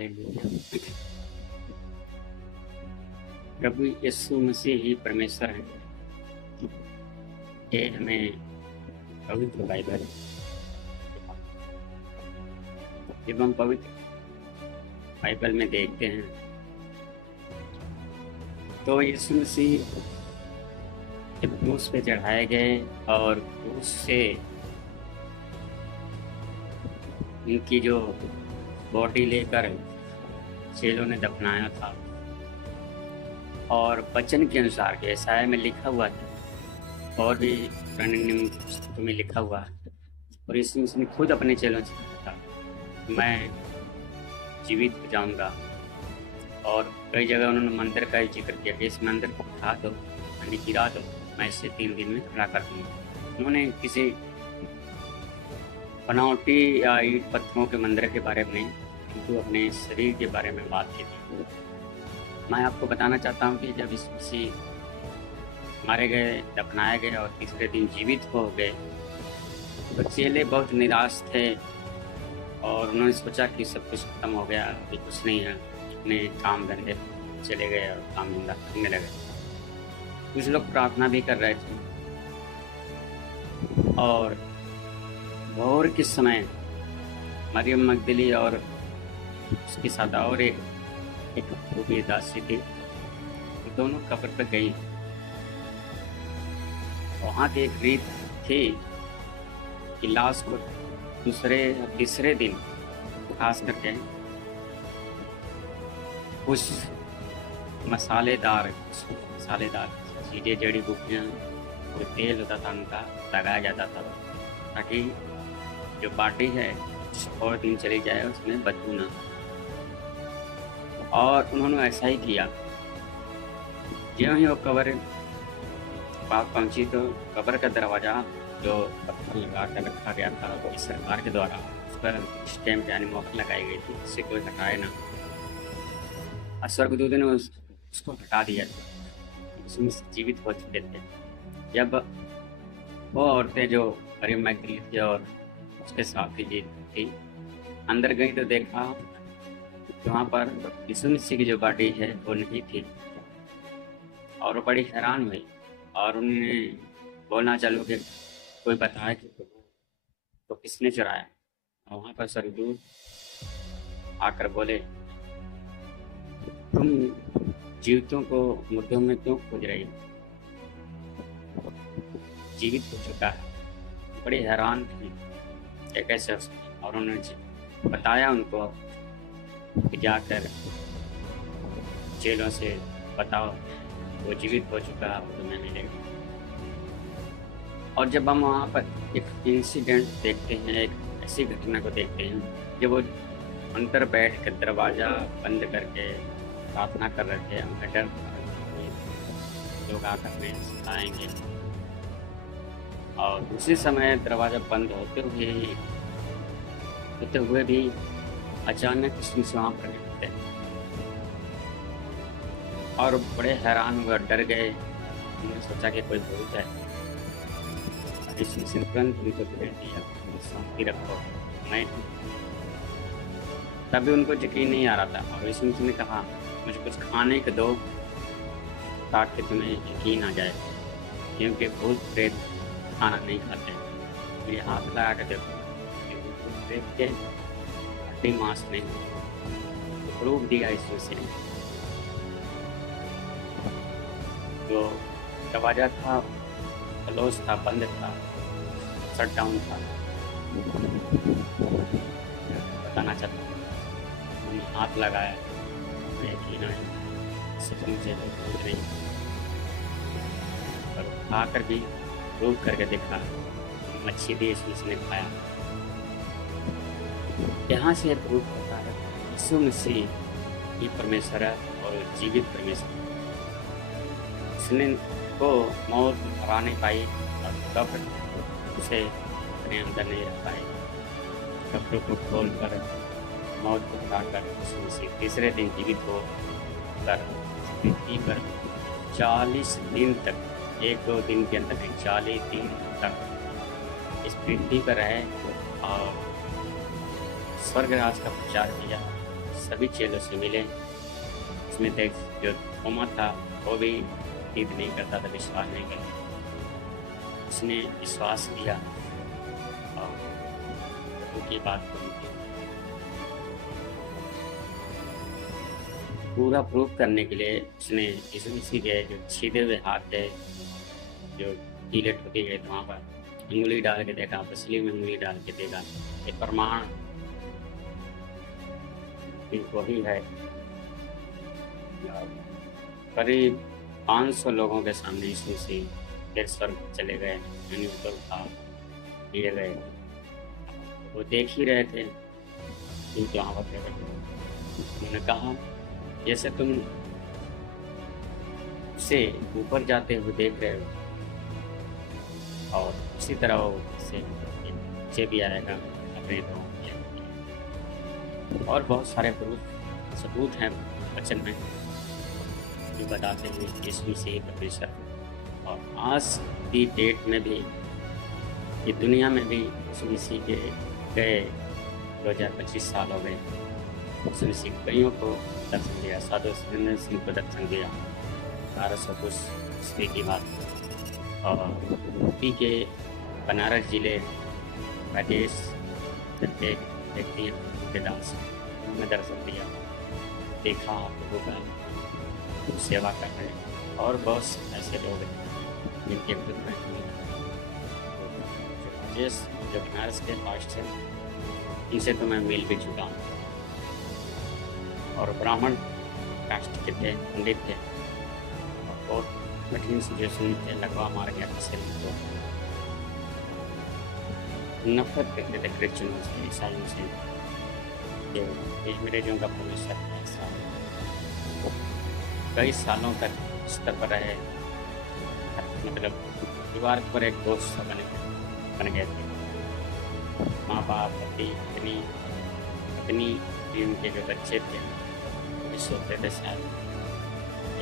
Hallelujah. प्रभु यीशु मसीह ही परमेश्वर है। ये हमें पवित्र बाइबल, जब हम पवित्र बाइबल में देखते हैं तो यीशु मसीह जब क्रूस पे चढ़ाए गए और क्रूस से इनकी जो बॉडी लेकर चेलों ने दफनाया था, और वचन के अनुसार के यशायाह में लिखा हुआ था और भी पुराने नियम पुस्तकों में लिखा हुआ है, और यीशु मसीह ने खुद अपने चेलों से कहा था मैं जीवित हो जाऊंगा। और कई जगह उन्होंने मंदिर का ही जिक्र किया कि इस मंदिर को उठा दो, यानी गिरा दो, मैं इसे 3 दिन में खड़ा कर दूंगा। उन्होंने किसी बनावटी या ईट पत्थरों के मंदिर के बारे में नहीं, किंतु अपने शरीर के बारे में बात की थी। मैं आपको बताना चाहता हूँ कि जब यीशु मसीह मारे गए, दफनाए गए और तीसरे दिन जीवित हो गए तो चेले बहुत निराश थे और उन्होंने सोचा कि सब कुछ खत्म हो गया, अभी कुछ नहीं है। अपने काम धंधे चले गए और काम धंधा करने लगे। कुछ लोग प्रार्थना भी कर रहे थे और भोर के समय मरियम मगदली और उसके साथ और एक खूबी दासी थी, दोनों कब्र पर गई। वहाँ की एक रीत थी कि लाश को दूसरे या तीसरे दिन खास करके कुछ मसालेदार चीज़ें, जड़ी बूटियाँ, जो तेल होता था उनका लगाया जाता था, ताकि जो बाटी है और दिन चली जाए उसमें बदबू ना। और उन्होंने ऐसा ही किया। ज्यों ही वो कब्र पास पहुंची तो कब्र का दरवाज़ा जो पत्थर लगा कर रखा गया था इस सरकार के द्वारा, उस पर स्टैम्प यानी मोहर लगाई गई थी, इससे कोई हटाए ना। स्वर्गदूत ने उसको हटा दिया था, उसमें जीवित हो चुके थे। जब वो औरतें जो मरियम मगदली थी और उसके साथी जी थी अंदर गई तो देखा वहाँ पर यीशु मसीह की जो बॉडी है वो नहीं थी, और वो बड़ी हैरान हुई और उन्होंने बोलना चालू कि कोई बताया कि तो किसने चुराया। और वहाँ पर स्वर्गदूत आकर बोले तुम जीवितों को मुर्दों में क्यों खोज रही हो, जीवित हो चुका है। बड़ी हैरान थी ये कैसे, और उन्होंने बताया उनको कि जाकर चेलों से बताओ वो जीवित हो चुका है, वो तुम्हें मिलेगा। और जब हम वहाँ पर एक इंसिडेंट देखते हैं, एक ऐसी घटना को देखते हैं जब वो अंदर बैठ कर दरवाज़ा बंद करके प्रार्थना कर रहे थे, हम डर लोग आकर में आएंगे, और उसी समय दरवाज़ा बंद होते हुए भी अचानक यीशु वहाँ प्रकट होते और बड़े हैरान हुए, डर गए। उन्होंने सोचा कि कोई भूत है। यीशु ने तुरंत उनको भेज दिया, शांति रखो, मैं। तभी उनको यकीन नहीं आ रहा था, और यीशु ने कहा मुझे कुछ खाने को दो ताकि तुम्हें यकीन आ जाए, क्योंकि भूत प्रेत खाना नहीं खाते। तो ये हाथ लगा कर देखो, भूत प्रेत के हड्डी मांस नहीं, तो प्रूफ दिया यीशु ने। जो दरवाज़ा था क्लोज था, बंद था, शट डाउन था। बताना चाहता हूँ, हाथ लगाया, यकीन आया, सचमुच से भूत नहीं। और आकर भी प्रूव करके देखा, मच्छी दी उसने खाया। यहाँ से प्रूव करता है यीशु मसीह ही परमेश्वर है और जीवित परमेश्वर। उसने को मौत हरा नहीं पाई और कब्र उसे अपने अंदर नहीं रख पाए। कब्रों को खोल कर मौत को हराकर यीशु मसीह तीसरे दिन जीवित हो कर पृथ्वी पर 40 दिन तक, 1-2 दिन के अंदर नहीं, 40 दिन तक इस पृथ्वी पर रहे और स्वर्ग राज का प्रचार किया, सभी चेलों से मिले। उसमें देख जो थोमा था वो भी उम्मीद नहीं करता था, विश्वास नहीं करता। उसने विश्वास किया और उनकी बात को पूरा प्रूफ करने के लिए उसने यीशु मसीह के जो छीदे हुए हाथ थे, जो कीले ठोके गए थे, वहाँ पर उंगली डाल के देखा, पसली में उंगली डाल के देखा। ये प्रमाण वही है। करीब 500 लोगों के सामने यीशु मसीह फिर स्वर्ग चले गए, यानी ऊपर उठा लिए गए। वो देख ही रहे थे क्योंकि वहाँ पर उन्होंने कहा, जैसे तुम उसे ऊपर जाते हुए देख रहे हो और उसी तरह वो से नीचे भी आएगा अपने दो। और बहुत सारे सबूत हैं वचन में जो बताते हुए यीशु मसीह परमेश्वर। और आज की डेट में भी, ये दुनिया में भी यीशु मसीह के गए 2025 साल हो गए। यीशु मसीह कईयों को दर्शन दिया, साधु सुरेंद्र सिंह को दर्शन दिया, 1200 की बात। और यूपी के बनारस जिले राजेश करके व्यक्ति वेदांश में दर्शन दिया, देखा लोगों का सेवा कर रहे हैं। और बहुत ऐसे लोग हैं जिनके विरुद्ध में राजेश जो बनारस के पास्ट है, इनसे तो मैं मिल भी चुका हूँ। और ब्राह्मण कास्ट के थे, पंडित थे, और बहुत कठिन सिचुएशन थे, लगवा मार गया किसी को, नफरत करते थे क्रिश्चियनों से, ईसाइयों से। अंग्रेजों का परमेश्वर ऐसा कई सालों तक स्तर पर रहे, मतलब दीवार पर एक दोस्त बन गए थे। माँ बाप, पति, पत्नी भी, उनके जो बच्चे थे वो सोते थे शायद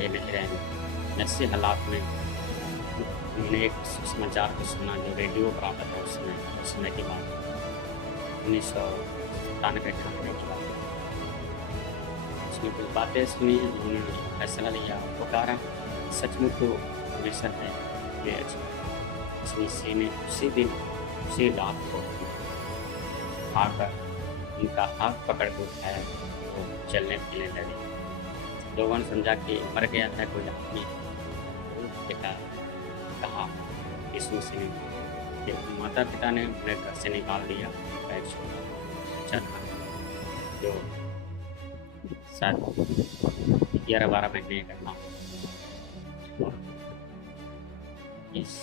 ये नहीं रहे। ऐसे हालात में मैंने एक समाचार को सुना जो रेडियो पर आता था उस समय की बात, 1997-98 की बात। उसमें कुछ बातें सुनी, उन्होंने फैसला लिया, पुकारा, सचमुच तो हमेशा है ये अच्छा। ने उसी दिन उसी रात को आकर उनका हाथ पकड़ के उठाया, वो चलने फिरने लगे। लोगों ने समझा कि मर गया था कोई आदमी। बेटा कहा यीशु मसीह ने, माता पिता ने उन्हें घर से निकाल दिया। अच्छा था जो शायद 11-12 महीने का था। इस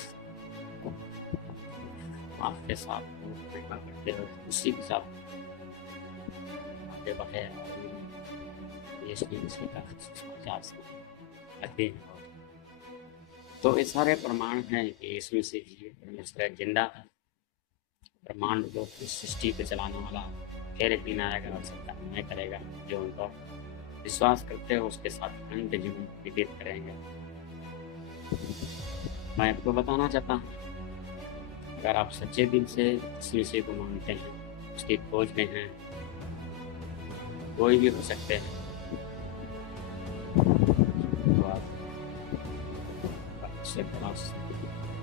आपके साथ प्रेमा करते हो, उसी के साथ आगे बढ़े और यीशु मसीह का समाचार सुनते हैं। तो ये सारे प्रमाण हैं कि यीशु मसीह जी परमेश्वर जिंदा है। ब्रह्मांड को सृष्टि पे चलाने वाला, फिर एक दिन आएगा और सबका न्याय करेगा। जो उनको विश्वास करते हो उसके साथ अनंत जीवन व्यतीत करेंगे। मैं आपको बताना चाहता हूँ, अगर आप सच्चे दिल से यीशु मसीह को मानते हैं, उसकी खोज में हैं, कोई भी हो सकते हैं, तो आप से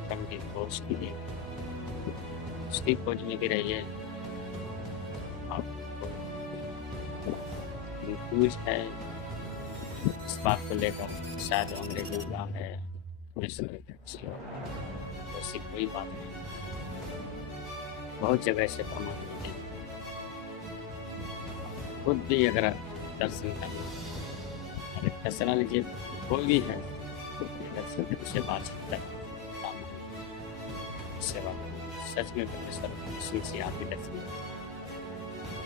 कम की खोज कीजिए, उसकी खोज में भी रहिए। आपको कंफ्यूज है इस बात को लेकर, शायद अंग्रेजों का है, ऐसी कोई बात नहीं। बहुत जगह से प्रमाण मिलते हैं। खुद भी अगर दर्शन करना, अगर फैसला लीजिए, कोई भी है उसे बात सकता है, सेवा सच में परमेश्वर से आपके दर्शन।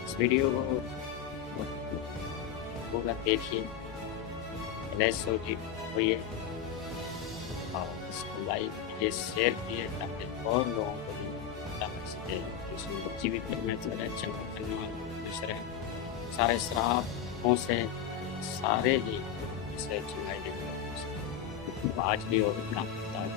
इस वीडियो को पूरा देखिए, होइए और इसको लाइक कीजिए, शेयर कीजिए, ताकि और लोगों को भी पता लग सके जीवित परमेश्वर है, चंगा करने वाला परमेश्वर है। सारे श्रापों से सारे ही इसे चंगाई देने वाला आज भी और काम करता है।